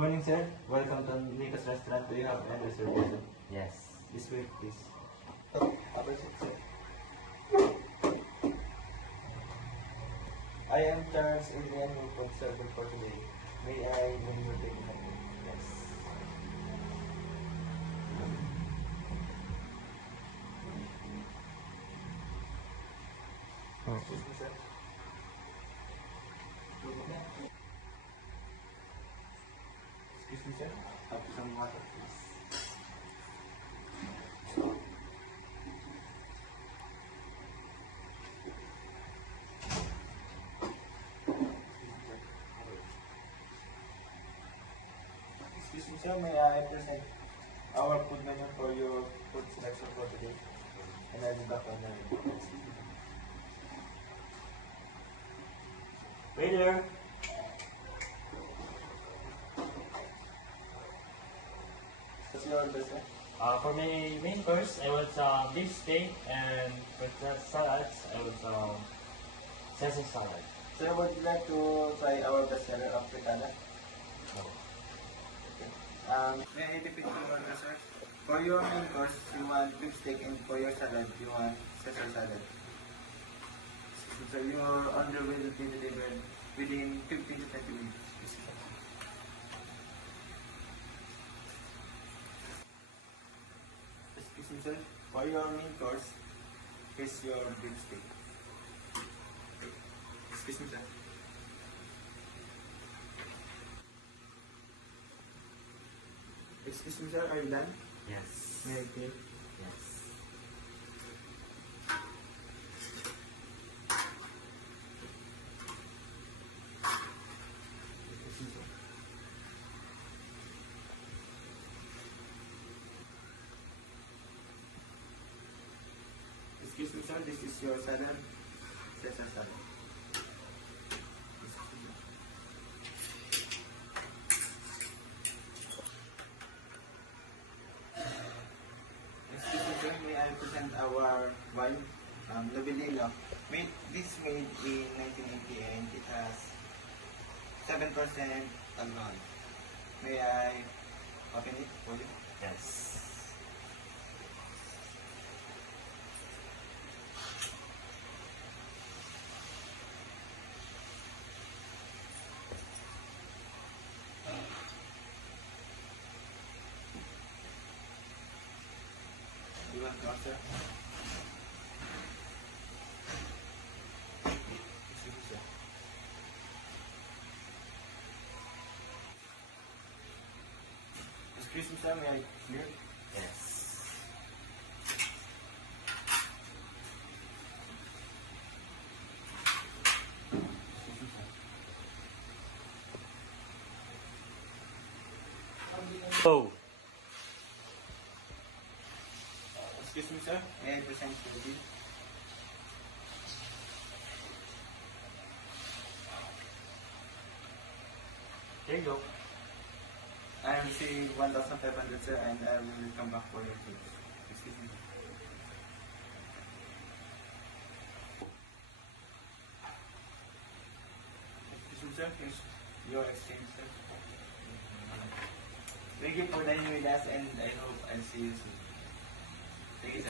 morning, sir. Welcome to Nico's Restaurant. Do you have any reservation? Yes. This way, please. Have a seat, sir. I am Charles Adrian, your food server for today. May I know your taking up? Yes. Excuse me, sir. Excuse me, sir. Have some water, please. Excuse me, sir. May I present our food menu for your food selection for today? And I'll be back on the Waiter! What's your order, sir? For my main course, I want beef steak, and for the salads, I want Caesar salad. Sir, would you like to try our bestseller of fritada? No. Okay. May I repeat your order, sir? For your main course, you want beef steak, and for your salad, you want Caesar salad. So your order will be delivered within 15 to 20 minutes. Excuse me, sir. For your main course, here's your beef steak. Excuse me, sir. Excuse me, sir. Are you done? Yes. May I take? Yes. Excuse me, sir. This is your salad. Caesar salad. Excuse me, sir. May I present our wine, Novelino. This made in 1980 and it has 7% alcohol. May I open it for you? Yes. You want water? Excuse me, sir. Excuse me, sir. May I clear? Yes. Oh. Excuse me, sir. May I present your bill? Here you go. I am receiving 1,500, sir, and I will come back for your bill. Excuse me. Excuse me, sir. Here's your exchange, sir. Thank you for dining with us, and I hope I'll see you soon. Thank you, sir.